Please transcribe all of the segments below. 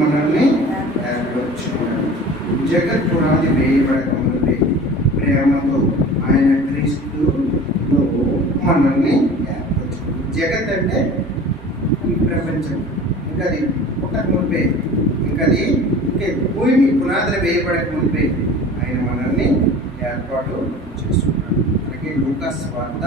మనల్ని ఏర్పరచుకున్నాడు. జగత్ పునాది వేయబడక ముందే ప్రేమతో ఆయన క్రీస్తులో మనల్ని ఏర్పరచుకున్నాడు. జగత్ అంటే ఈ ప్రపంచం, ఇంకా అది పుట్టక ముందే, ఇంకా భూమి పునాదులు వేయబడక ముందే ఆయన మనల్ని ఏర్పాటు చేసుకున్నాడు. అలాగే లూకా సువార్త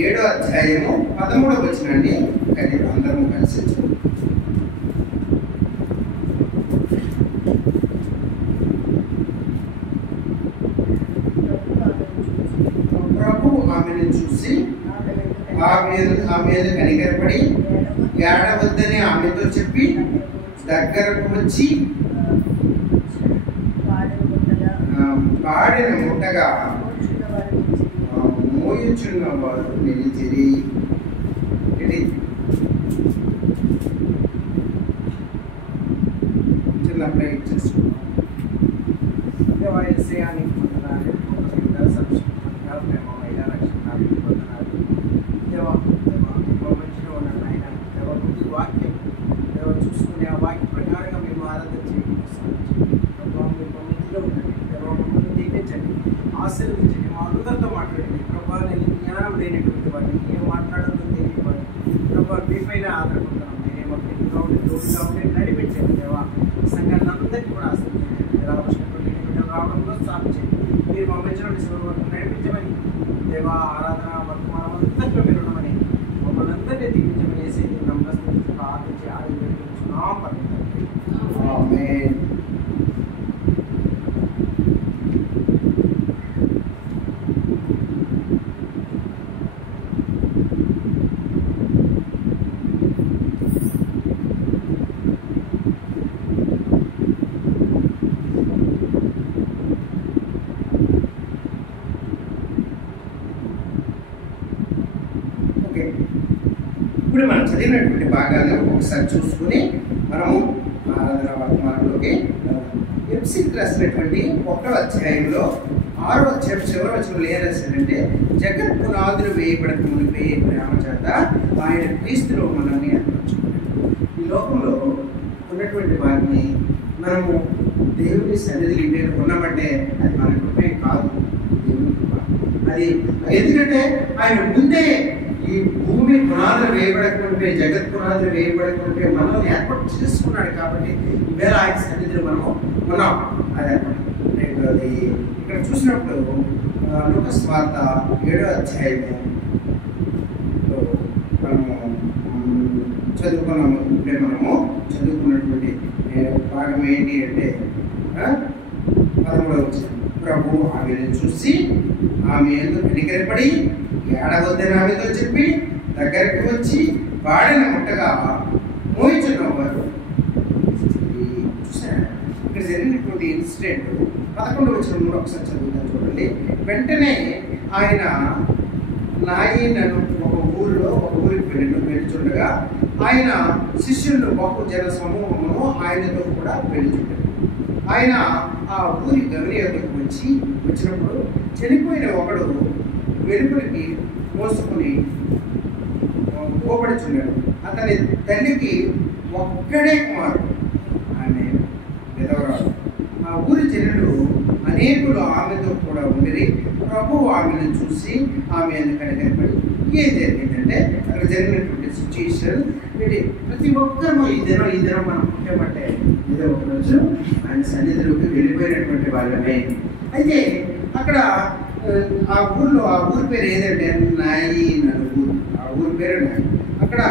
7వ అధ్యాయము 13వ వచనాన్ని అందరం కలిసి ప్రభువు ఆమెను చూసి ఆమె కనికరపడి ఏడవద్దని ఆమెతో చెప్పి దగ్గరకు వచ్చి పాడిన ముట్టగా మోయుచున్న వారు నిలిచిరి. చిన్న ప్రేయర్ చేసుకున్నాం. దేవాలయానికి పొందనాలు, ప్రేమమైన రక్షణ పొందనాలు. మంచిగా ఉన్నాను ఆయన. దేవ ముందు వాక్యం దేవ చూసుకునే ఆ వాక్య ప్రకారంగా మేము ఆరాధన చేయగలుగుతాం. మీకు మంచిగా ఉండండి. దేవ మమ్మల్ని దీపించండి, ఆశీర్వదించండి, మా అందరితో మాట్లాడండి. ప్రభావ నేను జ్ఞానం లేనటువంటి వాడిని, ఏం మాట్లాడాలో తెలియని వాడిని ప్రభావ మీపైన ఆధారపడతాను. నేనే మాకు ఎదురుగా ఉండి తోడుగా ఉండి నడిపించండి. దేవా సంఘాన్ని అందరికీ కూడా ఆశీర్వదించండి. రావడంలో సాగు చేయండి. మీరు మా మధ్యలో నడిపించమని దేవా ఆరాధన వర్తమానం అంతట్లో మీరు ఉండమని మమ్మల్ని అందరినీ దీపించమని వేసి నమ్మకం ప్రార్థించి ఆశీర్వదించున్నాం. ఇప్పుడు మనం చదివినటువంటి భాగాన్ని ఒకసారి చూసుకుని మనము ఆరాధన వర్తమానంలోకి ఎఫ్సీకి రాసినటువంటి 1వ అధ్యాయంలో 6వ అధ్యాయం చివరి వచనంలో ఏం రాశాడంటే, జగత్ పునాదులు వేయబడక మునిపే ప్రేమ చేత ఆయన క్రీస్తులో మనల్ని ఏర్పరచుకున్నాడు. ఈ లోకంలో ఉన్నటువంటి వారిని మనము దేవుని సన్నిధిని నేను ఉన్నామంటే అది మన కృపే కాదు, దేవుని కృప. అది ఎందుకంటే ఆయన ముందే ఈ భూమి పునాదులు వేయబడకుంటే, జగత్ పునాదులు వేయబడకుంటే మనల్ని ఏర్పాటు చేసుకున్నాడు. కాబట్టి ఈవేళ ఆయన సన్నిధిలో మనము ఉన్నాం. అది రెండోది ఇక్కడ చూసినప్పుడు లూకా సువార్త 7వ అధ్యాయంలో మనము చదువుకున్నాము. ఇప్పుడే మనము చదువుకున్నటువంటి భాగం ఏంటి అంటే 13వ వచనం, ప్రభు ఆమెను చూసి ఆమె ఎందుకు కనికరపడి ఏడవద్దని ఆమెతో చెప్పి దగ్గరికి వచ్చి పాడిన ముట్టగా మోయించున్నవారు. చూసారా ఇక్కడ జరిగినటువంటి ఇన్సిడెంట్ 11వ వచనంలో ఒకసారి చదువుతాను చూడండి. వెంటనే ఆయన నాయనను ఒక ఊరికి వెళ్ళుచుండగా ఆయన శిష్యులను బహు జన సమూహమును ఆయనతో కూడా వెళ్ళుచుండగా ఆయన ఆ ఊరి గవిని వద్దకు వచ్చినప్పుడు చనిపోయిన ఒకడు వెలుపలికి మోసుకుని పోబడుచున్నాడు. అతని తల్లికి ఒక్కడే కుమారుడు, ఆమె విధవరాలు. ఆ ఊరి జనులు అనేకులు ఆమెతో కూడా ఉండి ప్రభువు ఆమెను చూసి ఆమె కనికరపడి. ఏం జరిగిందంటే అక్కడ జరిగినటువంటి సిచ్యుయేషన్ ఏంటి, ప్రతి ఒక్కరూ ఈ దినం మనం పుట్టామంటే ఏదో ఒకరోజు ఆయన సన్నిధిలోకి వెళ్ళిపోయినటువంటి వాళ్ళమే. అయితే అక్కడ ఆ ఊరి పేరు ఏదంటే నాయి నలుగురు, ఆ ఊరి పేరు నాయి. అక్కడ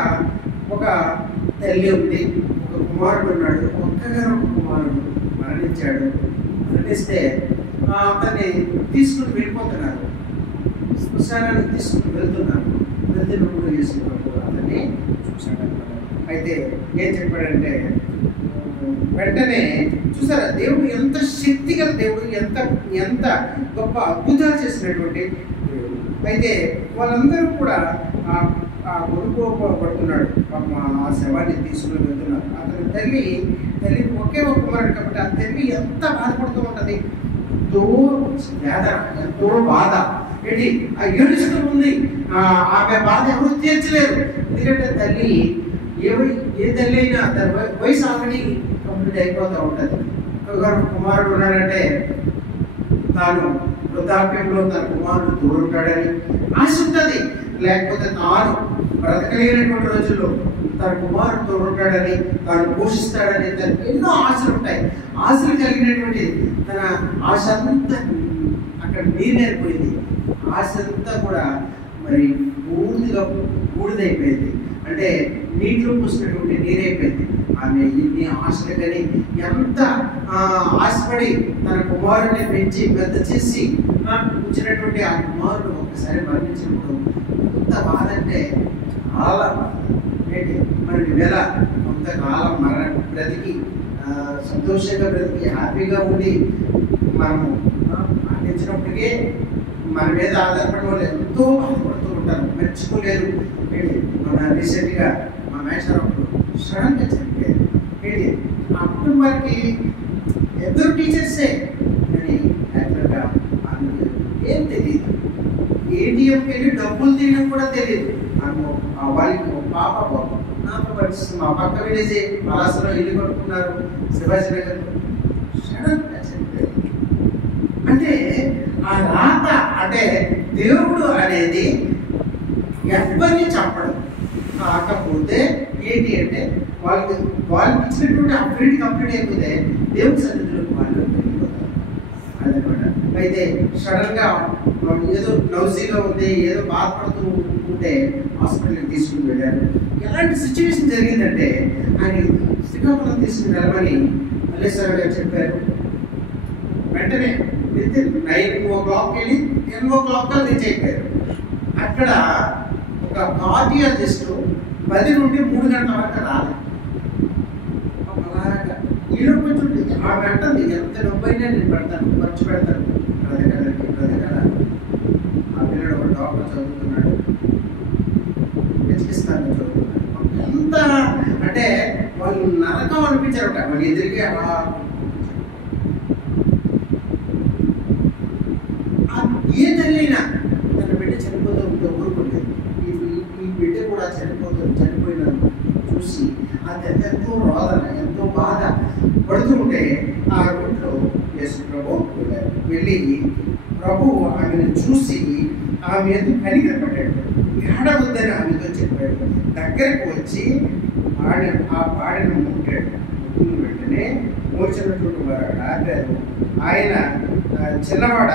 ఒక తల్లి ఉంది, ఒక కుమారుడు ఉన్నాడు. ఒక్కగారు ఒక కుమారుడు మరణిస్తే అతన్ని తీసుకుని వెళ్ళిపోతున్నారు, శ్మశానానికి తీసుకుని వెళ్తున్నప్పుడు చేసుకున్నప్పుడు అతన్ని చూశాడన్నమాట. అయితే ఏం చెప్పాడంటే, వెంటనే చూసారా దేవుడు ఎంత శక్తిగల దేవుడు, ఎంత గొప్ప అద్భుతాలు చేసినటువంటి దేవుడు. అయితే వాళ్ళందరూ కూడా కొనుక్కోబడుతున్నాడు, ఆ శవాన్ని తీసుకుని వెళ్తున్నారు. అతని తల్లి ఒకే ఒక కుమారుడు కాబట్టి ఆ తల్లి ఎంత బాధపడుతూ ఉంటుంది. ఎంతో వేదన, ఎంతో బాధ. ఏంటి ఆ ఏడుస్తూ ఉంది. ఆమె బాధ ఎవరు తీర్చలేరు. ఎందుకంటే తల్లి ఏ తల్లి అయినా తన వయసు ఆల్రెడీ కంప్లీట్ అయిపోతూ ఉంటుంది. కుమారుడు ఉన్నాడంటే తాను వృద్ధాప్యంలో తన కుమారుడు తోడుంటాడని ఆశ ఉంటుంది. లేకపోతే తాను బ్రతకలేనటువంటి రోజుల్లో తన కుమారుడు తోడుంటాడని, తాను పోషిస్తాడని తనకు ఎన్నో ఆశలు ఉంటాయి. ఆశలు కలిగినటువంటి తన ఆశ అంతా అక్కడ నీరైపోయింది. ఆశ అంతా కూడా మరి పూర్తిగా బూడిదైపోయింది. అంటే నీటిలో పూసినటువంటి నీరైపోయింది. ఆమె ఎన్ని ఆశలు కానీ ఎంత ఆశపడి తన కుమారుడిని పెంచి పెద్ద చేసి ఉంచినటువంటి ఆ కుమారుడు ఒక్కసారి మరణించినప్పుడు ఎంత బాధ అంటే చాలా ఏంటి మరి వేళ కొంతకాలం బ్రతికి సంతోషంగా బ్రతికి హ్యాపీగా ఉండి మనము మరణించినప్పటికే మన మీద ఆధారపడిన వాళ్ళు ఎంతో బాధపడుతూ ఉంటారు, మెచ్చుకోలేరు. మన రీసెంట్గా మా మేషర్ సడన్గా చనిపోయారు. ఏంటి ఆ కుటుంబానికి ఇద్దరు టీచర్సే అని యాక్చువల్గా ఏం తెలియదు. ఏటీఎంకి వెళ్ళి డబ్బులు తీయడం కూడా తెలియదు. వాళ్ళకి పాప నాకు పరిస్థితి మా పక్క విలేజ్ పలాసలో ఇల్లు కొట్టుకున్నారు శివాజీ నగర్. సడన్గా చనిపోయారు. అంటే ఆ రాత అంటే దేవుడు అనేది ఎవరిని చెప్పడం. కాకపోతే ఏంటి అంటే వాళ్ళకి ఇచ్చినటువంటి ఆ పీరియడ్ కంప్లీట్ అయిపోతే దేవుడి సన్నిధిలోకి వాళ్ళు వెళ్ళిపోతారు అదనమాట. అయితే సడన్ గా ఏదో నౌజీగా ఉంది, ఏదో బాధపడుతూ ఉంటే హాస్పిటల్కి తీసుకుని వెళ్ళారు. ఎలాంటి సిచ్యువేషన్ జరిగిందంటే ఆయన శ్రీకాకుళం తీసుకుని వెళ్ళమని మల్లేశ్వర గారు చెప్పారు. వెంటనే 9 o'clock వెళ్ళి 10 o'clock రీచ్ అయిపోయారు. అక్కడ ఒక కార్డియాలజిస్ట్ 10 నుండి 3 గంటల వరకు రాలేదు. అలాగా ఈలో కూర్చుంటే ఆమె అంటుంది ఎంత డబ్బైనా నేను పెడతాను, ఖర్చు పెడతాను. బ్రతకల ఆ పిల్లడు ఒక డాక్టర్ చదువుతున్నాడు, హెచ్కిస్తాను చదువుతున్నాడు. ఎంత అంటే వాళ్ళు నరకం అనిపించారట. వాళ్ళు ఎదురుగా అలా ఏ తల్లినా తన బిడ్డ చనిపోతూ ఉంటే ఊరుకోలేదు. ఈ బిడ్డ కూడా చనిపోయిన చూసి ఆ తల్లి ఎంతో రోదన, ఎంతో బాధ పడుతూ ఉంటే ఆ రూట్లో యేసు ప్రభు వెళ్ళి ప్రభు ఆమెను చూసి ఆమె ఎందుకు కనికరపడ్డాడు. ఏడవద్దని ఆమెతో చెప్పాడు. దగ్గరకు వచ్చి ఆ పాడను ముట్టాడు. వెంటనే మూర్చినటువంటి వాడు ఆపారు. ఆయన చిన్నవాడ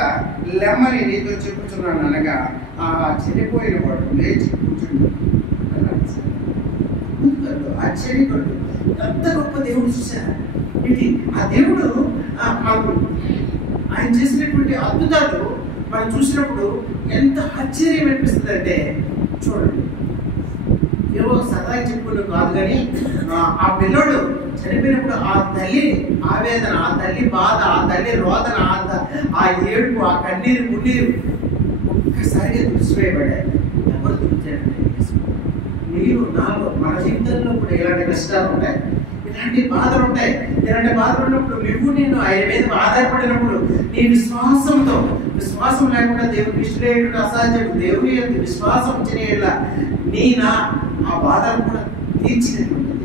లెమ్మని నీతో చెప్పుచున్నాను అనగా ఆ చనిపోయిన వాడు లేచి కూర్చుండు. ఆశ్చర్యపడు. ఎంత గొప్ప దేవుడు చూశారు. ఇది ఆ దేవుడు ఆయన చేసినటువంటి అద్భుతాలు మనం చూసినప్పుడు ఎంత ఆశ్చర్యం అనిపిస్తుంది అంటే చూడండి. ఏవో సదా చెప్పులు కాదు కానీ ఆ పిల్లోడు చనిపోయినప్పుడు ఆ తల్లి ఆవేదన, ఆ తల్లి బాధ, ఆ తల్లి రోదన, ఆ ఏడుపు, ఆ కన్నీరు మున్నీరు ఒక్కసారిగా తుడిచివేయబడ్డాయి. ఎవరు తుడిచారంటే మీరు నాలో మన జీవితంలో కూడా ఇలాంటి కష్టాలు ఉంటాయి, ఇలాంటి బాధలు ఉంటాయి. ఇలాంటి బాధలు ఉన్నప్పుడు నేను ఆయన మీద ఆధారపడినప్పుడు నీ విశ్వాసం లేకుండా దేవుని ఇష్టలేయుడు అసాధ్యుడు. దేవుని యొక్క విశ్వాసం వచ్చిన ఆ బాధలు కూడా తీర్చినటువంటి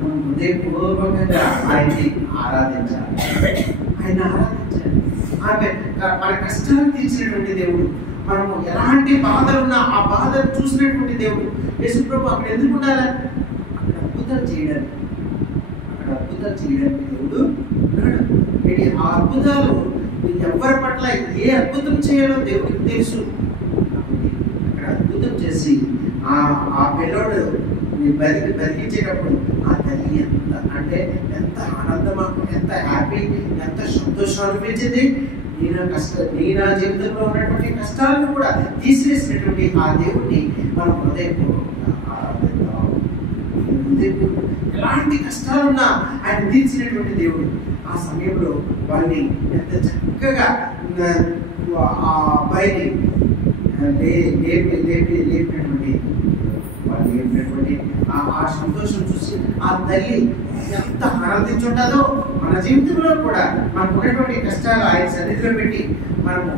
మనం హృదయపూర్వకంగా ఆయన్ని ఆరాధించాలి. ఆమె మన కష్టాలు తీర్చినటువంటి దేవుడు. మనము ఎలాంటి బాధలున్నా ఆ బాధలు చూసినటువంటి దేవుడు. యేసు ప్రభు అక్కడ ఎందుకు ఉండాలి? అక్కడ అద్భుతాలు చేయడానికి దేవుడు ఉన్నాడు. ఆ అద్భుతాలు ఎవరి పట్ల ఏ అద్భుతం చేయాలో దేవుడికి తెలుసు. అక్కడ అద్భుతం చేసి ఆ పిల్లోడు బతికించేటప్పుడు ఆ తల్లి ఎంత ఆనందమా, ఎంత హ్యాపీ, ఎంత సంతోషం అనిపించింది. నా జీవితంలో ఉన్నటువంటి కష్టాలను కూడా తీసివేసినటువంటి ఆ దేవుడిని మనం హృదయపూర్వకంగా ఆరాధిద్దాం. ఎలాంటి కష్టాలున్నా ఆయన తీర్చినటువంటి దేవుడు. ఆ సమయంలో వాళ్ళని ఎంత చక్కగా ఆ అబ్బాయిని లేపినటువంటి వాళ్ళు లేపినటువంటి ఆ సంతోషం చూసి ఆ తల్లి ఎంత ఆనందించుంటుందో మన జీవితంలో కూడా మనకు ఉన్నటువంటి కష్టాలు ఆయన సన్నిధిలో పెట్టి మనము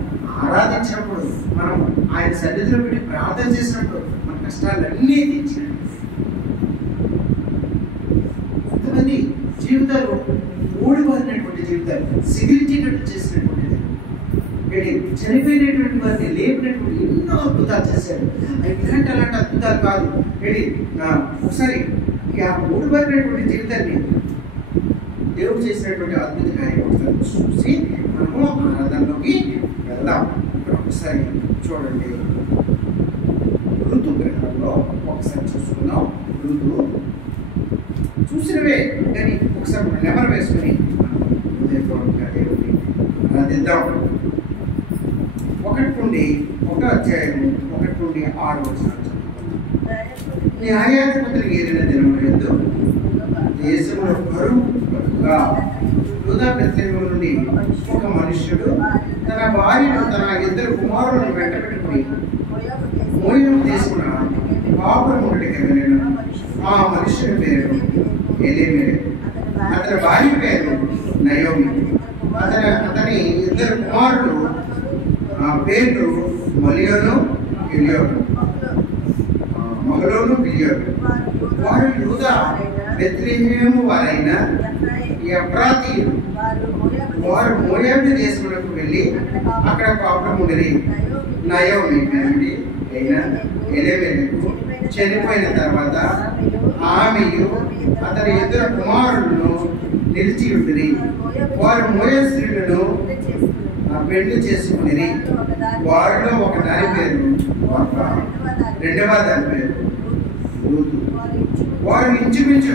ఆరాధించినప్పుడు, మనము ఆయన సన్నిధిలో పెట్టి ప్రార్థన చేసినప్పుడు మన కష్టాలన్నీ తీర్చినట్టు. కొంతమంది జీవితాలు ఓడిపోయినటువంటి జీవితాలు సిగిరించేటట్టు చేసినటువంటిది, చనిపోయినటువంటి వారిని లేపినటువంటి ఎన్నో అద్భుతాలు చేశారు. ఇలాంటి అలాంటి అద్భుతాలు కాదు. ఒకసారి ఆ ఓడిపోయినటువంటి జీవితాన్ని దేవుడు చేసినటువంటి అద్భుత కార్యక్రమం చూసి మనము ఆరాధనలోకి వెళ్దాం. ఇక్కడ ఒకసారి చూడండి, ఋతు గ్రహంలో ఒకసారి చూసుకుందాం. ఋతు చూసినవే కానీ ఒకసారి మనం నెమరు వేసుకుని హృదయపూర్వకంగా దేవుడిని ఆరాధిద్దాం. 1 నుండి 1వ అధ్యాయం 1 నుండి 6వ వచనాలు. న్యాయాధిపతులు ఏలిన దినములందు దేశంలో కరువుగా యూదా బెత్లెహేము నుండి ఒక మనుష్యుడు తన భార్యను తన 2 కుమారులను వెంటబెట్టుకుని మోయాబు దేశమున కాపురముండుటకు వెళ్ళెను. ఆ మనుష్యుని పేరు ఎలీమెలెకు, అతని భార్య పేరు నయోమి. అతని 2 కుమారులు పేర్లు మహలోను కిలియోను. వారు యూదా బెత్లెహేము వారైన ఎఫ్రాతీయులు. వారు మోయాబు దేశములకు వెళ్ళి అక్కడ కాపురముండిరి. నయోమి అయిన ఎలీమెలెకు చనిపోయిన తర్వాత ఆమెయు అతని 2 కుమారులను నిలిచి ఉండిరి. వారు మోయాబు స్త్రీలను పెళ్లి చేసుకుని వారిలో ఒక దాని పేరు వార్తా, రెండవ దాని పేరు రూతు. వారు ఇంచుమించు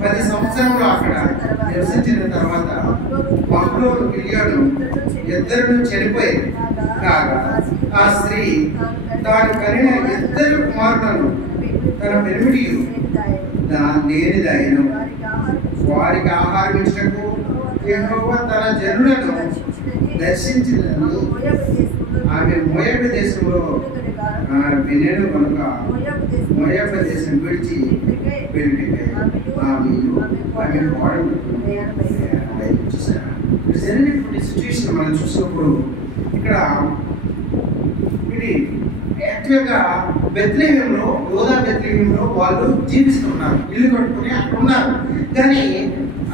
10 సంవత్సరములు అక్కడ నివసించిన తర్వాత మహలోను కిలియోను 2 చనిపోయి కాగా ఆ స్త్రీ తాను కనిన 2 కుమారులను తన పెనిమిడియు లేనిదాయను. వారికి ఆహారం ఇచ్చటకు యెహోవా తన జనులను దర్శించినను ఆమె మోయాబు దేశంలో వినెను కనుక మోయాబు దేశం విడిచి వెళ్ళిపోయి ఆమె జరిగినటువంటి సిచ్యువేషన్ మనం చూసినప్పుడు ఇక్కడ ఇది యాక్చువల్గా బెత్లెహేములో, యూదా బెత్లెహేములో వాళ్ళు జీవిస్తున్నారు, ఇల్లు కట్టుకుని అక్కడ ఉన్నారు. కానీ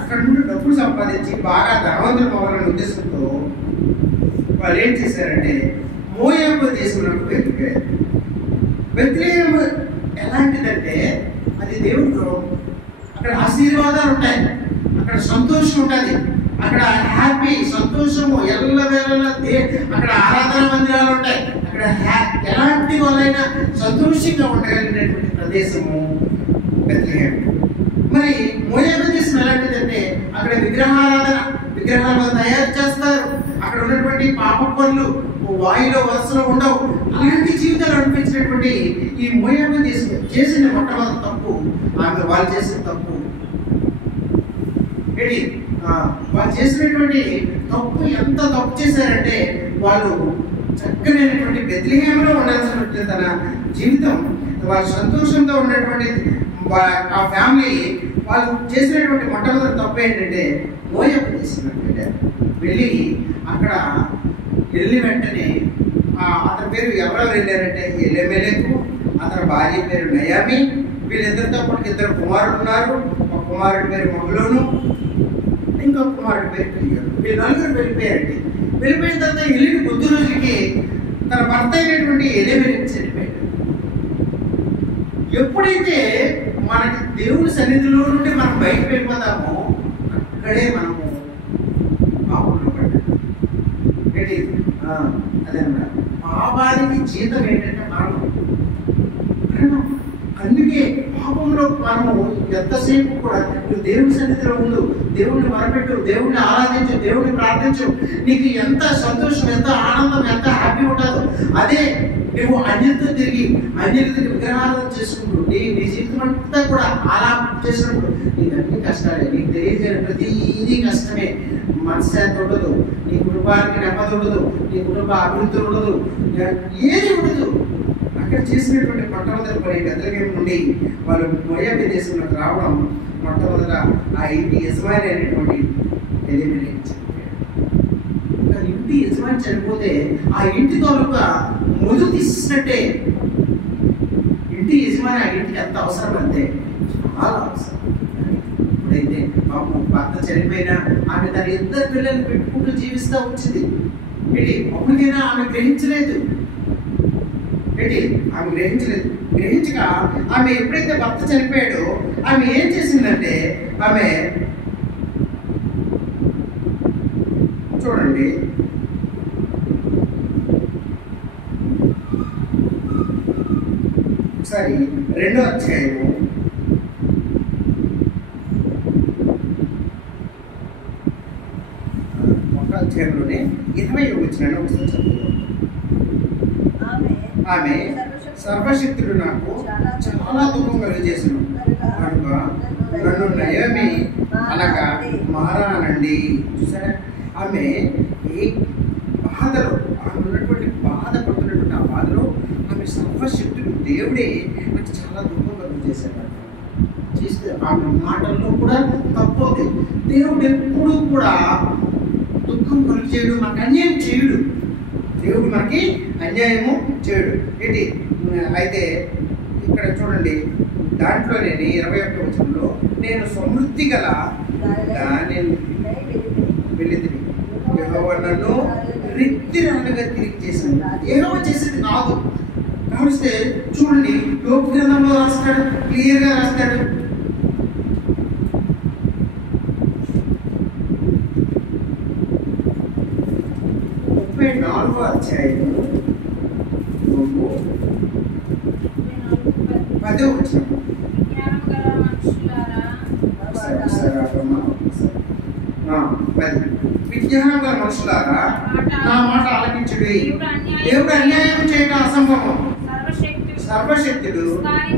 అక్కడ నుండి డబ్బులు సంపాదించి బాగా ధనవంతులు అవ్వాలనే ఉద్దేశంతో వాళ్ళు ఏం చేశారంటే మోయాబు దేశంలోకి వెళ్ళిపోయారు. బెత్లెహేము ఎలాంటిదంటే అది దేవుడు, అక్కడ ఆశీర్వాదాలు ఉంటాయి, అక్కడ సంతోషం ఉంటుంది, అక్కడ హ్యాపీ సంతోషము ఎల్లవేళలా అక్కడ ఆరాధన మందిరాలు ఉంటాయి, అక్కడ ఎలాంటి వాళ్ళైనా సంతోషంగా ఉండగలిగినటువంటి ప్రదేశము బెత్లెహేము. మరి మోయాబు దేశం ఎలాంటిదంటే అక్కడ విగ్రహాలు తయారు చేస్తారు, అక్కడ ఉన్నటువంటి పాప పనులు వాయులో వరుసలో ఉండవు. అలాంటి జీవితాలు అనిపించినటువంటి ఈ మోయాబు దేశం చేసిన మొట్టమొదటి తప్పు, వాళ్ళు చేసిన తప్పు ఏంటి? వాళ్ళు చేసినటువంటి తప్పు ఎంత తప్పు చేశారంటే వాళ్ళు చక్కనైనటువంటి బెత్లెహేములో ఉండాల్సినటువంటి తన జీవితం, వాళ్ళ సంతోషంతో ఉన్నటువంటి ఆ ఫ్యామిలీ వాళ్ళు చేసినటువంటి మొట్టమొదటి తప్పు ఏంటంటే మోయాబు దేశం వెళ్ళి అక్కడ వెళ్ళి వెంటనే అతని పేరు ఎవరో వెళ్ళారంటే ఎలీమెలెకు, అతని భార్య పేరు నయోమి. వీళ్ళిద్దరితో పాటు 2 కుమారులు ఉన్నారు. ఒక కుమారుడి పేరు మహలోను, ఇంకొక కుమారుడి పేరు కిలియోను. వీళ్ళు 4 వెళ్ళిపోయారండి. వెళ్ళిపోయిన తర్వాత వెళ్ళిన కొద్ది రోజులకి తన భర్త అయినటువంటి ఎలీమెలెకు చనిపోయాడు. ఎప్పుడైతే మనకి దేవుడి సన్నిధిలో నుండి మనం బయటకు వెళ్ళిపోతామో అక్కడే మనము పాపంలో పడ్డాం. ఏంటి అదనమాట, పాపానికి జీతం ఏంటంటే మరణం. అందుకే పాపంలో మనము ఎంతసేపు కూడా నువ్వు దేవుడి సన్నిధిలో ఉండు, దేవుడిని మొరపెట్టు, దేవుడిని ఆరాధించు, దేవుడిని ప్రార్థించు, నీకు ఎంత సంతోషం, ఎంత ఆనందం, ఎంత హ్యాపీ ఉంటుందో. అదే నువ్వు అన్యులతో తిరిగి అన్యులకి విగ్రహాలను చేసుకుంటూ నీ జీవితం అంతా కూడా అలా చేసినప్పుడు నీకు అన్ని కష్టాలే. నీకు తెలియజేయని ప్రతిదీ కష్టమే. మనశ్శాంతి ఉండదు, నీ కుటుంబానికి నెమ్మది ఉండదు, నీ కుటుంబ అభివృద్ధి ఉండదు, ఏది ఉండదు. అక్కడ చేసినటువంటి మొట్టమొదటి పని బెత్లెహేము నుండి వాళ్ళు మోయాబు దేశంలోకి రావడం, మొట్టమొదట ఆ ఇంటి యజమాని అయినటువంటి ఎలీమెలెకు చెప్పాడు. ఇంటి యజమాని చనిపోతే ఆ ఇంటి తాలూకా మొదలు తీసినట్టే. ఇంటి యజమాని ఆ ఇంటికి ఎంత అవసరం అంటే చాలా అవసరం. ఇప్పుడైతే పాపం భర్త చనిపోయినా ఆమె తన ఇద్దరు పిల్లల్ని పెట్టుకుంటూ జీవిస్తూ వచ్చింది. ఏంటి అప్పటికైనా ఆమె గ్రహించలేదు. ఏంటి ఆమె గ్రహించలేదు. గ్రహించగా ఆమె ఎప్పుడైతే భర్త చనిపోయాడో ఆమె ఏం చేసిందంటే, ఆమె చూడండి ఒకసారి 2వ అధ్యాయము 1వ అధ్యాయంలోనే 20వ వచనాన్ని ఒకసారి చదువుతాం. ఆమె సర్వశక్తుడు నాకు చాలా దుఃఖం కలిగజేసాను కనుక నన్ను నయోమి అనగా మారానండి. చూసారా, ఆమె ఏ బాధలో ఆమె ఉన్నటువంటి బాధపడుతున్నటువంటి ఆ బాధలో ఆమె సర్వశక్తుడు దేవుడే నాకు చాలా దుఃఖం కలిగజేశాడు. చేస్తే ఆమె మాటల్లో కూడా తప్పదు. దేవుడు ఎప్పుడు కూడా దుఃఖం కలిగజేయడు, మనకు అన్యాయం చేయడు. దేవుడు మనకి అన్యాయము చేయడు. ఏంటి అయితే ఇక్కడ చూడండి, దాంట్లోనే 21వ వచనంలో నేను సమృద్ధి గల నేను వెళ్ళింది, యెహోవా నన్ను రిక్తిరాలుగా తిరిగి చేశాను. యెహోవా చేసేది కాదు. గమనిస్తే చూడండి, యోబు గ్రంథంలో రాస్తాడు, క్లియర్గా రాస్తాడు. నాలుగో అధ్యాయము 10వ వచనం. విజ్ఞానం గల మనుషులారా నా మాట ఆలకించుడి. దేవుడు అన్యాయం చేయడం అసంభవం, సర్వశక్తుడు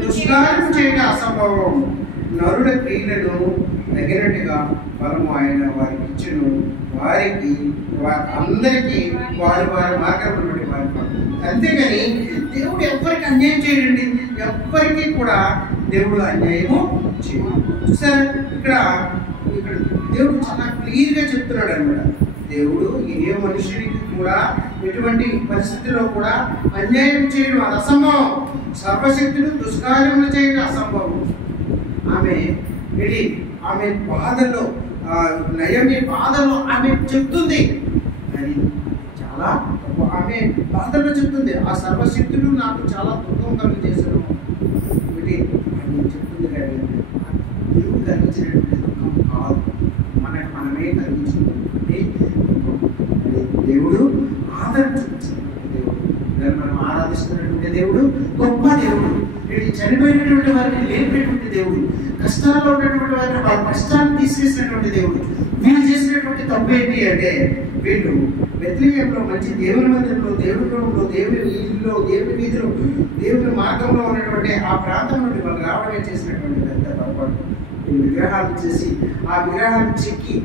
దుష్కార్యం చేయడం అసంభవం. నరుల క్రియలను తగినట్టుగా ఫలము ఆయన వారికి ఇచ్చును, వారికి అందరికీ వారి వారి మార్గం నుండి వారి. అంతేగాని దేవుడు ఎవరికి అన్యాయం చేయడండి, ఎవ్వరికి కూడా దేవుడు అన్యాయము చేయడు. చూసారా, ఇక్కడ దేవుడు చాలా క్లియర్గా చెప్తున్నాడు అనమాట. దేవుడు ఏ మనుషుడికి కూడా ఎటువంటి పరిస్థితిలో కూడా అన్యాయం చేయడం అది అసంభవం. సర్వశక్తులు దుష్కార్యములు చేయడం అసంభవం. ఆమె బాధలో నయోమి బాధలో ఆమె చెప్తుంది, అది చాలా ఆమె బాధలో చెప్తుంది. ఆ సర్వశక్తులు నాకు చాలా దుఃఖం కలిగజేశాను ఆమె చెప్తుంది. కానీ దేవుడు కలిగించినటువంటి దుఃఖం కాదు, మనమే కలిగించుకుంటే దేవుడు ఆదరణ చూపించినటువంటి దేవుడు, మనం ఆరాధిస్తున్నటువంటి దేవుడు గొప్ప దేవుడు. చనిపోయినటువంటి వారిని లేపినటువంటి దేవుడు, కష్టాల్లో ఉన్నటువంటి వారిని వాళ్ళ కష్టాన్ని తీసివేసినటువంటి దేవుడు. వీళ్ళు చేసినటువంటి తప్పు ఏంటి అంటే, వీళ్ళు బెత్లెహేములో మంచి దేవుని మందిరంలో, దేవుని గృహంలో, దేవుని వీధిలో, దేవుని వీధిలో, దేవుని మార్గంలో ఉన్నటువంటి ఆ ప్రాంతం నుండి వాళ్ళు రావడమే చేసినటువంటి పెద్ద పొరపాటు. వీళ్ళు విగ్రహాలు చేసి ఆ విగ్రహాలను చెక్కి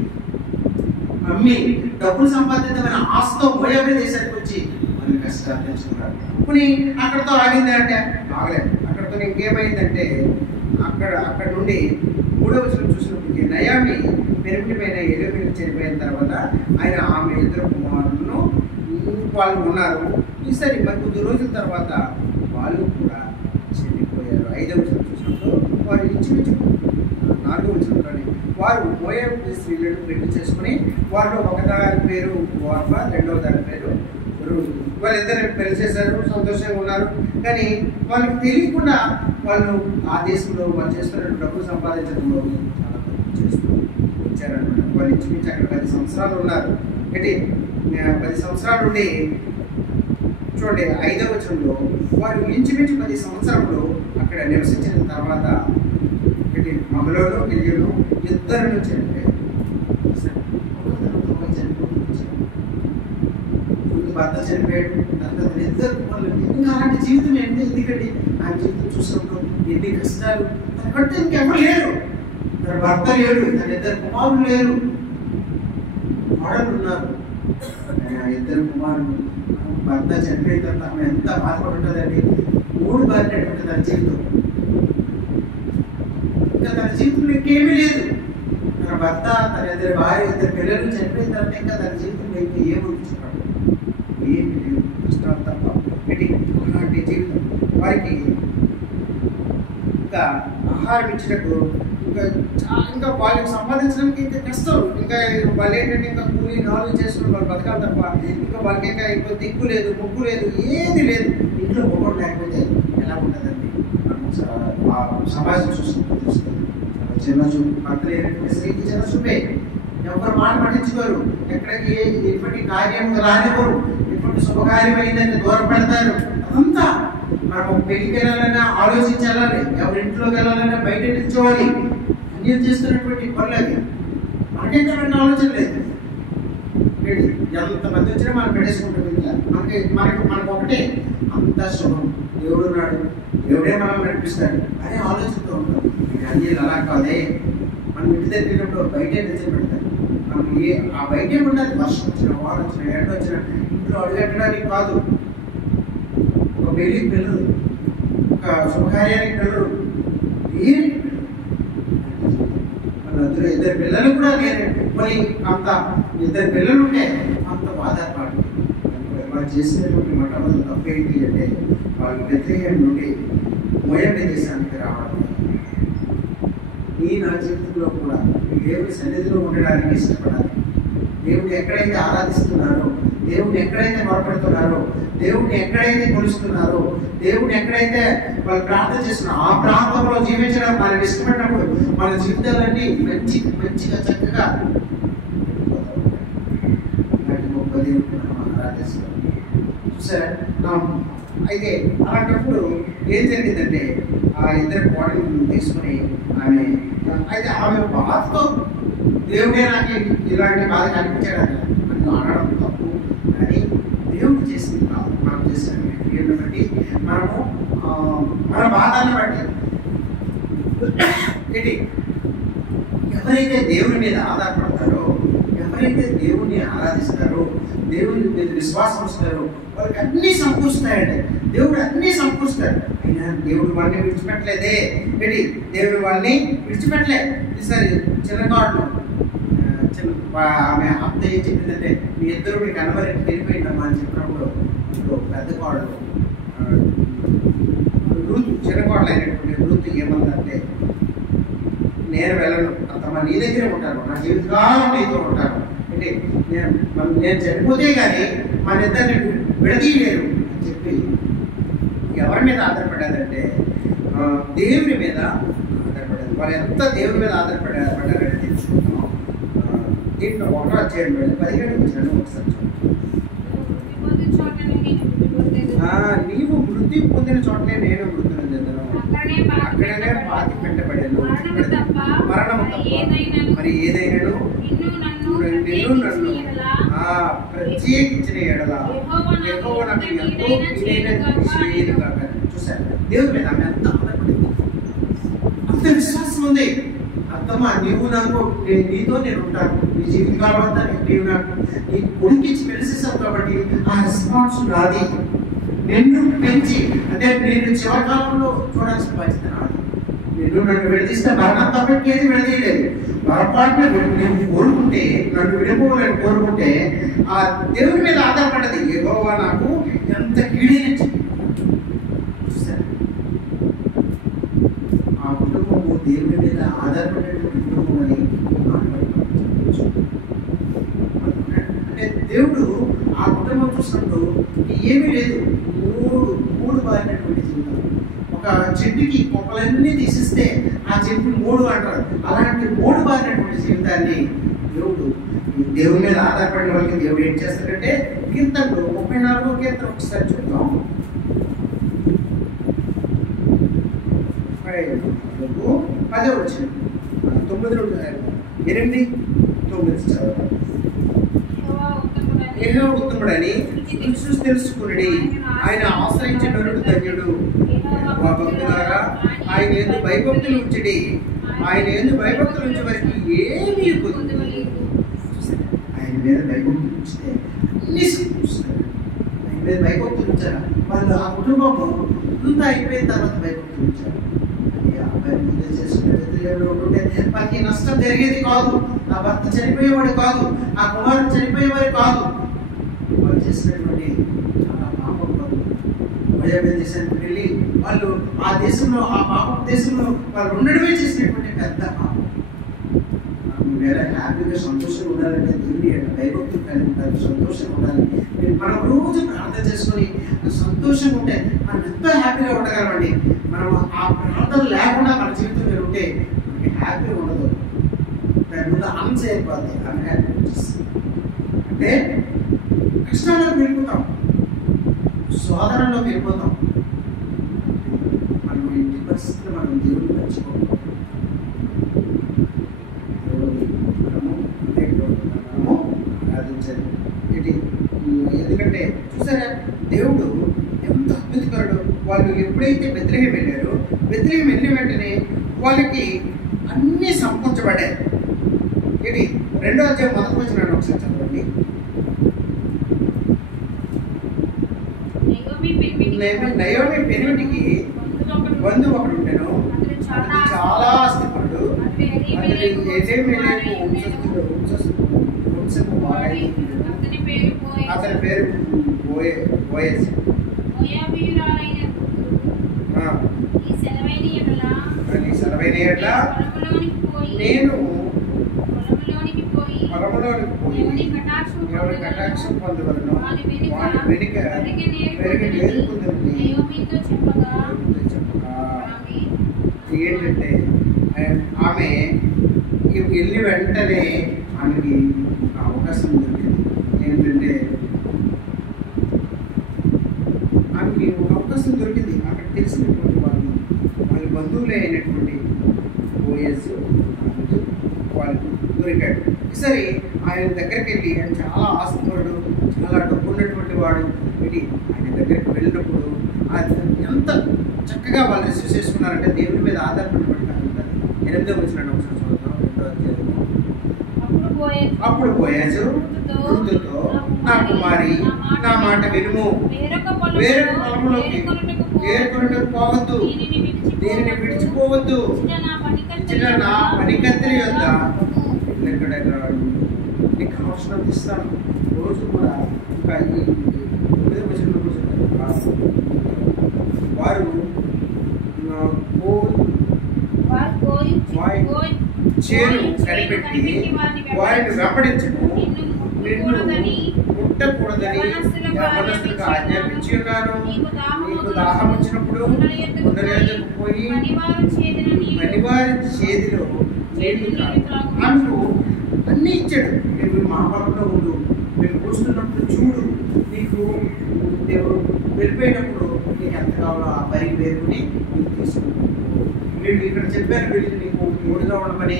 అమ్మి డబ్బులు సంపాదించమని ఆస్తో మోయాబే దేశానికి వచ్చి వాళ్ళు కష్టాలు తెచ్చుకున్నారు. కొన్ని అక్కడతో ఆగింది అంటే బాగలేదు. అక్కడతో ఇంకేమైందంటే అక్కడ నుండి 3వ వచనం చూసినప్పటికీ నయోమి పెరుగుపైన ఎలుగులు చనిపోయిన తర్వాత ఆయన ఆమె ఇద్దరు కుమారులను వాళ్ళు ఉన్నారు. ఈసారి మరి కొద్ది రోజుల తర్వాత వాళ్ళు కూడా చనిపోయారు. 5వ వచనం చూసినప్పుడు వారు ఇంచుమించు 4వ వచనంలోనే వారు మోయాబు స్త్రీలను పెళ్లి చేసుకుని వారిలో ఒకదాని పేరు ఓర్పా, రెండవ దాని పేరు రూతు. వాళ్ళిద్దరు పెళ్లి చేశారు, సంతోషంగా ఉన్నారు. కానీ వాళ్ళకి తెలియకుండా వాళ్ళు ఆ దేశంలో వాళ్ళు చేస్తున్నట్టు డబ్బులు సంపాదించడంలో చాలా తప్పు చేస్తూ వచ్చారనమాట. వాళ్ళు ఇంచుమించు అక్కడ 10 సంవత్సరాలు ఉన్నారు. అంటే 10 సంవత్సరాల నుండి చూడండి 5వ వచనంలో వారు ఇంచుమించు 10 సంవత్సరంలో అక్కడ నివసించిన తర్వాత మగలోను గిలియను ఇద్దరు చనిపోయారు. భర్త చనిపోయాడు, తర్వాత ఇద్దరు ఇంకా అలాంటి జీవితం ఏంటి? ఎందుకంటే ఆ జీవితం చూసినప్పుడు ఎన్ని కష్టాలు. తన భర్త ఇంకెవరు లేరు, తన భర్త లేడు, తన ఇద్దరు కుమారులు లేరు, కోడలు ఉన్నారు. ఆ ఇద్దరు కుమారులు భర్త చనిపోయిన తర్వాత ఆమె ఎంత బాధపడి ఉంటుందండి. 3 బారినటువంటి తన జీవితం. ఇంకా తన జీవితంలో ఇంకేమీ లేదు. తన భర్త, తన ఇద్దరు భార్య, ఇద్దరు పిల్లలు చనిపోయిన తర్వాత ఇంకా తన జీవితంలో ఇంకా ఏముంది చెప్పండి? ఏమి లేవు, కష్టాలు తప్ప. అలాంటి జీవితం వారికి ఇంకా ఆహారం ఇచ్చినట్టు ఇంకా వాళ్ళకి సంపాదించడానికి ఇంకా కష్టం. ఇంకా వాళ్ళు ఏంటంటే ఇంకా కూలి నాలుగు చేసుకుని వాళ్ళు బతకాలి తప్ప ఇంకా వాళ్ళకి ఇంకా ఇంకో దిక్కు లేదు, ముక్కు లేదు, ఏది లేదు. ఇంట్లో మొక్కలు లేకపోతే ఎలా ఉంటుందండి? సమాజం చూసుకుంటూ తెలుస్తుంది. చిన్న చూపు, భర్తలు ఏంటంటే స్త్రీకి చిన్న చూపే. ఎవరు మాట పట్టించుకోరు, ఎక్కడికి ఎటువంటి కార్యం రానివ్వరు, ఎటువంటి శుభకార్యం అయిందని దూరం పెడతారు. అదంతా మనం పెళ్లికి వెళ్ళాలన్నా ఆలోచించాలని, ఎవరింట్లోకి వెళ్ళాలన్నా బయట నిల్చోవాలి. అన్యం చేస్తున్నటువంటి పనులు అవి. మనకైతే రెండు ఆలోచన లేదు. ఎంతమంది వచ్చినా మనం పెట్టేసుకుంటాం. ఇంకా మనకు ఒకటే, అంత శుభం, దేవుడు ఉన్నాడు, దేవుడే మనల్ని నడిపిస్తాడు అనే ఆలోచనతో ఉంటాం. అన్నీ అలా కాదే. మనం ఇంటి దగ్గర వెళ్ళినప్పుడు బయటే నిలిచి పెడతారు. మనం ఆ బయటే ఉండాలి. వర్షం వచ్చిన, వాన వచ్చిన, ఎండ వచ్చిన ఇంట్లో అడుగట్టడానికి కాదు. ఒక పెళ్లికి పిల్లలు, ఒక శుభకార్యానికి పిల్లలు, దేనికి పిల్లలు, ఇద్దరు పిల్లలు కూడా లేరు. మరి అంత ఇద్దరు పిల్లలు ఉంటే అంత బాధపడు. వాళ్ళు చేసినటువంటి మొట్టమొదటి తప్పు ఏంటి అంటే, వాళ్ళు బెత్లెహేము నుండి మోయాబు దేశానికి రావడం. నా జీవితంలో కూడా దేవుడి సన్నిధిలో ఉండడానికి ఇష్టపడాలి. దేవుడిని ఎక్కడైతే ఆరాధిస్తున్నారో, దేవుడిని ఎక్కడైతే మొరపెడుతున్నారో, దేవుడిని ఎక్కడైతే కొలుస్తున్నారో, దేవుడిని ఎక్కడైతే వాళ్ళు ప్రార్థన చేస్తున్నారో ఆ ప్రాంతంలో జీవించడం మనకి ఇష్టపడినప్పుడు మన జీవితాలన్నీ మంచిగా చక్కగా గొప్ప దేవుడిని మనం ఆరాధిస్తాం. చూసారా? అయితే అలాంటప్పుడు ఏం జరిగిందంటే, ఆ ఇద్దరు కోడలను తీసుకుని ఆమె బాధతో దేవుడే నాకు ఇలాంటి బాధ కనిపించాడు అని అనడం తప్పు. కానీ దేవుడు చేసింది కాదు, మనం చేసిన క్రియలను బట్టి, మనము మన బాధలను బట్టి ఎవరైతే దేవుని మీద ఆధారపడతారో, ఎవరైతే దేవుణ్ణి ఆరాధిస్తారో, దేవుని మీద విశ్వాసం వస్తారో వాళ్ళకి అన్నీ సమకూరుస్తాయండి. దేవుడు అన్నీ సమకూరుస్తాడు. అయినా దేవుడు వాళ్ళని విడిచిపెట్టలేదే. దేవుడు వాళ్ళని విడిచిపెట్టలేదు. ఈసారి చిన్నకాడు ఆమె అత్త ఏం చెప్పిందంటే, మీ ఇద్దరు మీకు కనబరెట్టి వెళ్ళిపోయిందమ్మా అని చెప్పినప్పుడు పెద్ద కోడలు రూతు, చిన్నకోడలు అయినటువంటి రూతు ఏమందంటే, నేను వెళ్ళను అత్తమ్మ, నీ దగ్గరే ఉంటాను, నా జీవితకాలం నీతో ఉంటాను. అంటే నేను చనిపోతే కానీ మన ఇద్దరిని విడదీయలేరు అని చెప్పి ఎవరి మీద ఆధారపడ్డారంటే దేవుని మీద ఆధారపడ్డారు. వాళ్ళు ఎంత దేవుని మీద ఆధారపడ్డారంటే తెలుసుకుంటాం. దీంట్లో 1వ అధ్యాయం 17 వచ్చిన ఒకసారి నీవు మృతి పొందిన చోటనే నేను మృతి పొందేదను, అక్కడనే పాతి పెట్టబడాను, మరణము తప్ప మరి ఏదైనాను నిన్ను నన్ను ప్రత్యేకించిన ఎడల యెహోవా నాకు ఎంతో కీడైన కాక. చూసారు, దేవుని మీద ఆమె ఎంత ఆధారపడింది, అంత విశ్వాసం ఉంది. అత్తమ్మ, నీవు నాకు, నీతో నేను ఉంటాను, నీ జీవితకాలం అంతా నీవు నాకు నీ కొడుకిచ్చి పెళ్లిసేసావు కాబట్టి ఆ రెస్పాన్స్ నాది. నిన్ను పెంచి, అంటే నేను చివరికాలంలో చూడాల్సిన బాధ్యత నాది. నిన్ను నన్ను విడదీస్తే మరణం తప్పకి ఏది విడదీయలేదు. పొరపాటున నేను కోరుకుంటే, నన్ను విడిపోవాలని కోరుకుంటే ఆ దేవుని మీద ఆధారపడ్డది. యెహోవా నాకు ఎంత కీడైన చూసారు. ఆ కుటుంబము దేవుని మీద ఆధారపడేటువంటి కుటుంబం అని అంటే దేవుడు ఆ కుటుంబం చూసినప్పుడు ఏమీ లేదు, మూడు బారినటువంటి జీవితం. ఒక చెట్టుకి కొమ్మలన్నీ తీసిస్తే ఆ చెట్టు 3 అంటారు. అలాంటి 3 బారినటువంటి జీవితాన్ని దేవుని మీద ఆధారపడిన వాళ్ళకి దేవుడు ఏం చేస్తాడంటే, కీర్తనలు 34వ కీర్తన ఒకసారి చూద్దాం. 10వ వచనం 9 నుండి 8, 9 చదవండి. యెహోవా ఉత్తముడని చూసి తెలుసుకుని ఆయన ఆశ్రయించిన నరుడు ధన్యుడు. భక్తులారా, ఆయన యందు భయభక్తులు ఉంచుడి. ఆయన యందు భయభక్తులు ఉంచే వారికి ఏమీ పొందలేదు. ఆయన మీద భయభక్తులు ఉంచితే అన్ని సమకూరుస్తారు. ఆయన మీద భయభక్తులు ఉంచారా వాళ్ళు, ఆ కుటుంబము అంతా అయిపోయిన తర్వాత భయభక్తులు ఉంచారు. అబ్బాయి ముందే చేసుకునే బెత్లెహేంలో ఉంటుంటే మనకి నష్టం జరిగేది కాదు. ఆ భర్త చనిపోయేవాడు కాదు, ఆ కుమారుడు చనిపోయేవాడు కాదు. వాళ్ళు చేసినటువంటి చాలా పాపం మోయాబు దేశానికి వెళ్ళి వాళ్ళు ఆ దేశంలో, ఆ పాప దేశంలో వాళ్ళు ఉండడమే చేసినటువంటి పెద్ద పాపం. వేరే హ్యాపీగా సంతోషంగా ఉండాలంటే దేవుని భయభక్తులు కలిగి ఉండాలి, సంతోషంగా ఉండాలి. మనం రోజు ప్రార్థన చేసుకొని సంతోషంగా ఉంటే మనం ఎంతో హ్యాపీగా ఉండగలమండి. మనం ఆ ప్రార్థన లేకుండా మన జీవితం మీరు ఉంటే మనకి హ్యాపీగా ఉండదు. దాని ముందు ఆన్సర్ అయిపోద్ది, అన్హ్యాపీ అంటే కష్టాల్లోకి వెళ్ళిపోతాం, శోధనలోకి వెళ్ళిపోతాం. మనం ఇంటి పరిస్థితులు మనం దేవుడిని మర్చిపోతాం. ఆరాధించాలి ఏంటి? ఎందుకంటే చూసారా దేవుడు ఎంత అద్భుతకరుడు. వాళ్ళు ఎప్పుడైతే బెత్లెహేం వెళ్ళారో, బెత్లెహేం వెళ్ళిన వెంటనే వాళ్ళకి అన్నీ సమకూర్చబడ్డాయి. ఏంటి 2వ అధ్యాయం 1వ వచనాన్ని ఒకసారి చదవండి. నయోమి పెనిమిటికి బంధువు ఒకడు ఉండెను, చాలా ఆస్తిపరుడు, అతని పేరు బోయజ్. సెలవైన ఎడల నేను పొలంలోనికి పోయి దేవుని కటాక్షం పొందవలను, వాని వెనుక పెరిగి నేర్పుకుందని చెప్పగా ఏంటంటే ఆమె వెళ్ళి వెంటనే ఆమెకి ఒక అవకాశం దొరికింది. ఏంటంటే ఆమెకి ఒక అవకాశం దొరికింది. అక్కడ తెలిసినటువంటి వాళ్ళు వాళ్ళ బంధువులే అయినటువంటి బోయజ్ వాళ్ళకి దొరికాడు. సరే ఆయన దగ్గరికి వెళ్ళి, ఆయన చాలా ఆస్తిపరుడు, చాలా డబ్బు ఉన్నటువంటి వాడు. వెళ్ళి ఆయన దగ్గరికి వెళ్ళినప్పుడు ఎంత చక్కగా వాళ్ళు రిసీవ్ చేసుకున్నారంటే దేవుని మీద ఆధారపడినటువంటి కాదు. 8వ వచనాన్ని ఒకసారి చూద్దాం. 2వ అధ్యాయం. అప్పుడు బోయజు రూతుతో, నా కుమారి, నా మాట వినుము, వేరొక పొలంలోకి ఏరుకొనుటకు పోవద్దు, దీనిని విడిచిపోవద్దు, ఇచ్చిన నా పనికత్తెల యొద్ద నీకు కావాల్సినది ఇస్తాను. రోజు కూడా ఇంకా ఈ 9వ వచనంలో వారు చేను కనిపెట్టి వారిని వెంబడించము, నిన్ను ముట్టకూడదని యవనస్తులకు ఆజ్ఞాపించి ఉన్నాను. నీకు దాహం వచ్చినప్పుడు కొండల యొద్దకు పోయి మణివారి చేతిలో నీళ్లు త్రాగు. అంటూ అన్నీ ఇచ్చాడు. నువ్వు మా పొలంలో ఉండు, మీరు కూర్చున్నప్పుడు చూడు, నీకు వెళ్ళిపోయేటప్పుడు నీకు ఎంత కావాలో ఆ పైకి వేరుకుని నీకు తీసుకుంటాను. వీళ్ళు ఇక్కడ చెప్పారు, వీళ్ళు నీకు మూడుగా ఉండమని,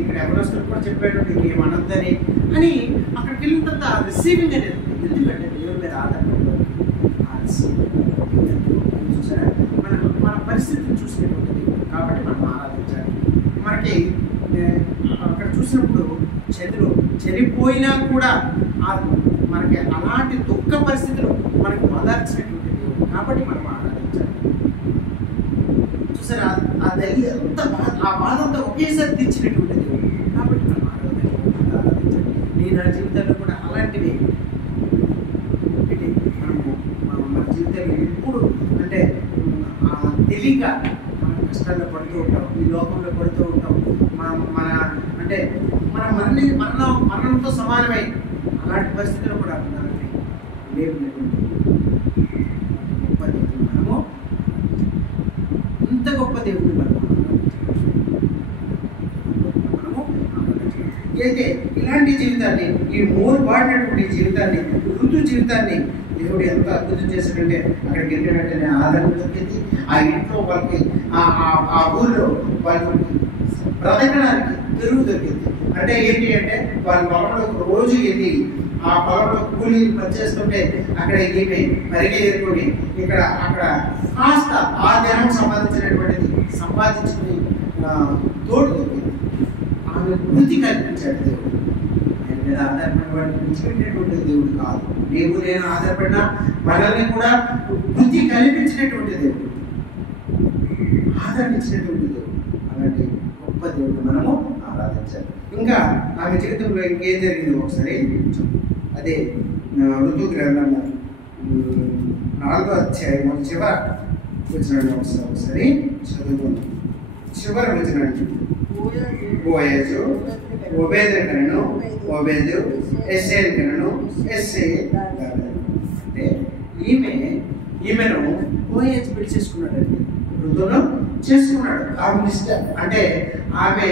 ఇక్కడ ఎవరొస్తారు కూడా చెప్పాడు నీకు ఏమనొద్దని అని. అక్కడికి వెళ్ళిన తర్వాత రిసీవింగ్ అనేది ఎందుకంటే దేవుడి మీద ఆధారపడి ఆ రిసీవింగ్ చూసారా, మన పరిస్థితిని చూసినటువంటిది. కాబట్టి మనం ఆరాధించాలి. మనకి అక్కడ చూసినప్పుడు చనిపోయినా కూడా మనకి అలాంటి దుఃఖ పరిస్థితులు మనకి ఓదార్చినటువంటి దేవుడు. కాబట్టి మనం ఆరాధించాలి. చూసారా, ఆ తల్లి ఎంత ఆ బాధంతా ఒకేసారి తీర్చినటువంటి దేవుడు. కాబట్టి మనం ఆరాధించాలి. నేను నా జీవితంలో కూడా అలాంటివి మన జీవితంలో ఎప్పుడు అంటే తెలియక మన కష్టాల్లో పడుతూ ఉంటాం, ఈ లోకంలో పడుతూ ఉంటాం. మన అంటే మరణంతో సమానమై అలాంటి పరిస్థితుల్లో కూడా ఉన్నారండి. గొప్ప దేవుడు మనము, ఇంత గొప్ప దేవుడు మనము అయితే ఇలాంటి జీవితాన్ని, ఈ మోరుబాడినటువంటి జీవితాన్ని, ఋతు జీవితాన్ని దేవుడు ఎంత అద్భుతం చేశాడంటే అక్కడికి వెళ్ళినట్టనే ఆదరణ దొరికింది. ఆ ఇంట్లో వాళ్ళకి ఆ ఊళ్ళో వాళ్ళకి బ్రతకడానికి తెరువు దొరికింది. అంటే ఏంటి అంటే వాళ్ళ పొలంలో రోజు వెళ్ళి ఆ పొలంలో కూలీ పనిచేస్తుంటే అక్కడ ఈమె పరిగెత్తుకొని అక్కడ కాస్త ఆ దినం సంపాదించుకుని తోడు దొరికింది. ఆమె వృత్తి కల్పించాడు దేవుడు. ఆయన మీద ఆధారపడిన వాడిని విడిచిపెట్టినటువంటి దేవుడు కాదు. నీవు నేను ఆధారపడినా మనల్ని కూడా వృత్తి కల్పించినటువంటి దేవుడు. ఆదరణ ఇచ్చినటువంటి దేవుడు. అలాంటి గొప్ప దేవుడిని మనము ఆరాధించాలి. ఇంకా ఆమె జీవితంలో ఇంకేం జరిగింది ఒకసారి అదే ఋతు గ్రంథము 4వ అధ్యాయం చివరి వచనాన్ని ఒకసారి చదువుకుందాం. చివరి వచనాన్ని బోయజు ఓబేదు కనను, ఓబేదు ఎస్సేలు కనను, ఎస్సే అంటే ఈమెను బోయజు పెళ్లి చేసుకున్నాడండి. ఋతును చేసుకున్నాడు. ఆమె ఇష్టం అంటే ఆమె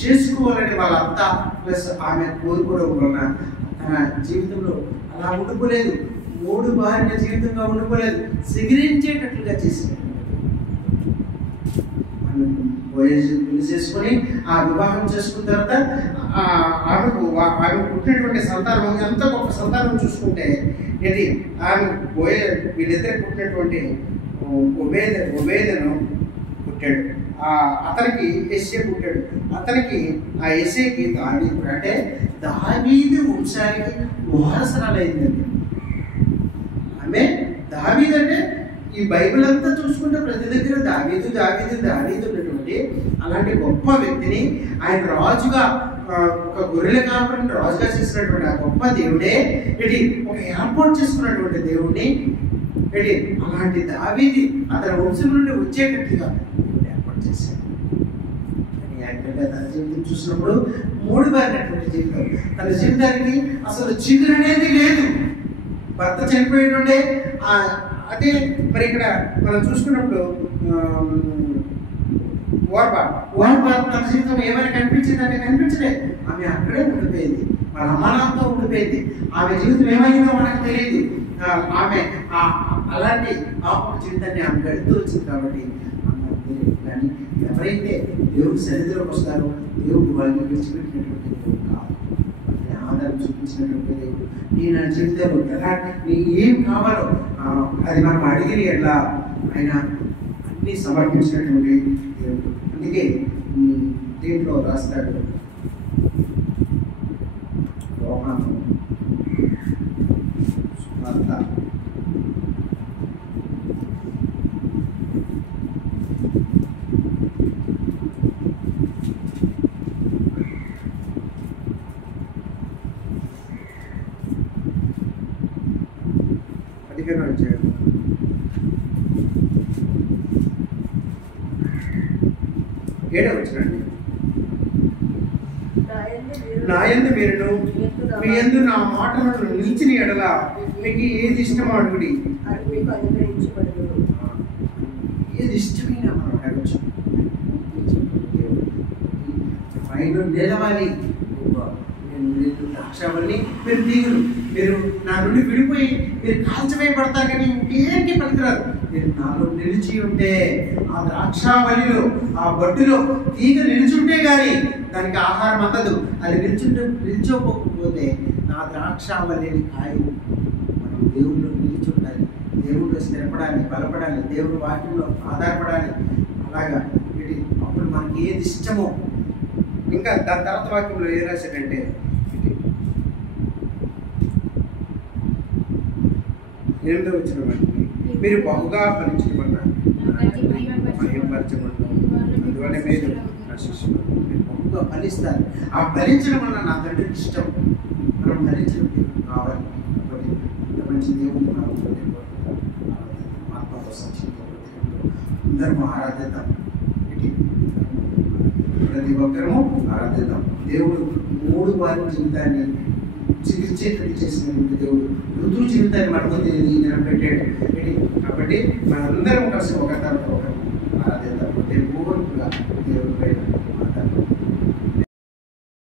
చేసుకోవాలని వాళ్ళ అత్త ప్లస్ ఆమె కోరుకోవడం వలన తన జీవితంలో అలా ఉండిపోలేదు. 3 భార్యల జీవితంగా ఉండిపోలేదు. సిగిరించేటట్లుగా చేసినట్టు పెళ్లి చేసుకొని ఆ వివాహం చేసుకున్న తర్వాత ఆమె పుట్టినటువంటి సంతానం ఎంత గొప్ప సంతానం చూసుకుంటే ఏంటి ఆమె వీళ్ళిద్దరికి పుట్టినటువంటి ఒబేదను పుట్టాడు. అతనికి ఎస్సే పుట్టాడు. అతనికి ఆ ఎస్సేకి దావీదు అంటే దావీదు వంశానికి వారసరాలైందండి ఆమె. దావీదు అంటే ఈ బైబిల్ అంతా చూసుకుంటే ప్రతి దగ్గర దావీదు ఉన్నటువంటి అలాంటి గొప్ప వ్యక్తిని ఆయన రాజుగా ఒక గొర్రెల కాపురిని రాజుగా చేసినటువంటి ఆ గొప్ప దేవుడే ఇది ఒక ఏర్పాటు చేసుకున్నటువంటి దేవుడిని ఇది అలాంటి దావీదు అతని వంశం నుండి వచ్చేటట్టుగా దేవుడు ఏర్పాటు చేశాడు. తన జీవితం చూసినప్పుడు 3 బారినటువంటి జీవితం. తన జీవితానికి అసలు చిగురు అనేది లేదు. భర్త చనిపోయిండే అదే మరి ఇక్కడ మనం చూసుకున్నప్పుడు తన జీవితం ఏమైనా కనిపించింది అంటే కనిపించలేదు. ఆమె అక్కడే ఉండిపోయింది. వాళ్ళ అమ్మానాతో ఉండిపోయింది. ఆమె జీవితం ఏమైందో మనకు తెలియదు. ఆమె అలాంటి పాప జీవితాన్ని ఆమె గడుతూ వచ్చింది. కాబట్టి కానీ ఎవరైతే దేవుడు సన్నిధిలోకి వస్తారో దేవుడు వాళ్ళని విడిచిపెట్టినటువంటి దేవుడు కాదు. ఆధారం చూపించినటువంటి దేవుడు. నా జీవితంలో ఎలా ఏం కావాలో అది మనం అడిగిన ఎలా ఆయన అన్ని సమర్పించినటువంటి దేవుడు. అందుకే దీంట్లో రాస్తాడు యోహాను సువార్త 15వ అధ్యాయం 7వ వచనం. నా యందు మీరును మీ యందు నా మాటలను నిలిచిన ఎడల మీకు ఏది ఇష్టమో అడుగుడి, ఏది ఇష్టమైన మనం అడగచ్చు. పైన నిలవాలి. ద్రాక్షావల్లి మీరు తీగలు, మీరు నా నుండి విడిపోయి మీరు కాల్చివేయబడతారు కానీ ఇంకేంటి పనికిరారు. మీరు నాలో నిలిచి ఉంటే ఆ ద్రాక్షావల్లిలో ఆ బొట్టులో తీగ నిలిచుంటే కానీ దానికి ఆహారం అందదు. అది నిల్చోకపోతే నా ద్రాక్షావల్లిని కాయు. మనం దేవుళ్ళు నిలిచి ఉండాలి, దేవుళ్ళు స్థిరపడాలి, బలపడాలి, దేవుడు వాక్యంలో ఆధారపడాలి. అలాగా వీటి అప్పుడు మనకి ఏది ఇష్టమో. ఇంకా దాని తర్వాత వాక్యంలో ఏం రాశాడంటే ఎనిమిదో వచ్చిన వాటిని మీరు బహుగా ఫలించడం వల్ల మహిమపరచబడ్డారు. అందువల్ల మీరు నా శిష్యులు మీరు బహుగా ఫలిస్తారు. ఆ ఫలించడం వల్ల నా తండ్రికి ఇష్టం. మనం ఫలించడం కావాలి. కాబట్టి మంచి దేవుడు ఆత్మతో సత్యంతో అందరము ఆరాధిద్దాం. ప్రతి ఒక్కరము ఆరాధిద్దాం. దేవుడు 3 వారి జీవితాన్ని చికిత్సేటట్టు చేసినటువంటి దేవుడు ఋతువు జీవితాన్ని మనకు దినం పెట్టాడు. కాబట్టి మనందరం కలిసి ఒక తర్వాత ఒకరు ఆరాధిద్దాం. దేవుడు దేవుడు